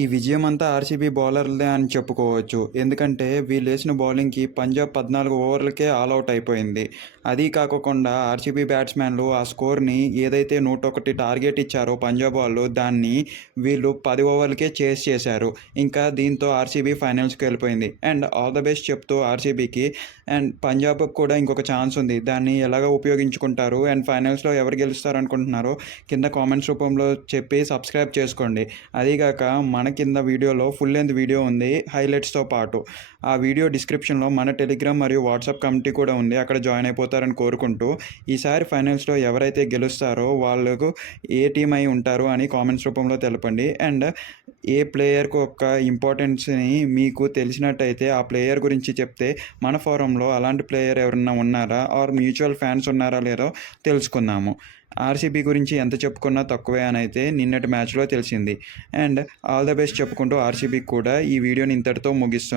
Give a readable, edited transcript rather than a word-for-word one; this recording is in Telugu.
ఈ విజయమంతా ఆర్సీబీ బౌలర్లదే అని చెప్పుకోవచ్చు. ఎందుకంటే వీళ్ళేసిన బౌలింగ్‌కి పంజాబ్ 14 ఓవర్లకే ఆల్ ఔట్ అయిపోయింది. అదీ కాకోకుండా ఆర్సీబీ బ్యాట్స్‌మెన్‌లు ఆ స్కోర్‌ని ఏదైతే 101 టార్గెట్ ఇచ్చారో పంజాబ్ వాళ్ళు దాన్ని వీళ్ళు 10 ఓవర్లకే చేజ్ చేశారు. ఇంకా దీంతో ఆర్సీబీ ఫైనల్స్‌కి వెళ్ళిపోయింది. అండ్ ఆల్ ద బెస్ట్ చెప్తూ ఆర్సీబీకి అండ్ పంజాబ్‌కి కూడా ఇంకొక ఛాన్స్ ఉంది. దాన్ని ఎలాగ ఉపయోగించుకుంటారు అండ్ ఫైనల్స్‌లో ఎవరు గెలుస్తారనుకుంటున్నారో కింద కామెంట్స్ రూపంలో చెప్పి సబ్స్క్రైబ్ చేసుకోండి. అదీగాక మన కింద వీడియోలో ఫుల్ లెంత్ వీడియో ఉంది హైలైట్స్తో పాటు. ఆ వీడియో డిస్క్రిప్షన్లో మన టెలిగ్రామ్ మరియు వాట్సాప్ కమ్యూనిటీ కూడా ఉంది. అక్కడ జాయిన్ అయిపోతారని కోరుకుంటూ ఈసారి ఫైనల్స్లో ఎవరైతే గెలుస్తారో వాళ్ళకు ఏ టీం అయి ఉంటారు అని కామెంట్స్ రూపంలో తెలపండి. అండ్ ఏ ప్లేయర్కు ఒక ఇంపార్టెన్స్ని మీకు తెలిసినట్టయితే ఆ ప్లేయర్ గురించి చెప్తే మన ఫోరంలో అలాంటి ప్లేయర్ ఎవరన్నా ఉన్నారా ఆర్ మ్యూచువల్ ఫ్యాన్స్ ఉన్నారా లేదో తెలుసుకుందాము. ఆర్సీబీ గురించి ఎంత చెప్పుకున్నా తక్కువే అని అయితే నిన్నటి మ్యాచ్లో తెలిసింది. అండ్ ఆల్ ద బెస్ట్ చెప్పుకుంటూ ఆర్సీబీకి కూడా ఈ వీడియోని ఇంతటితో ముగిస్తున్నాను.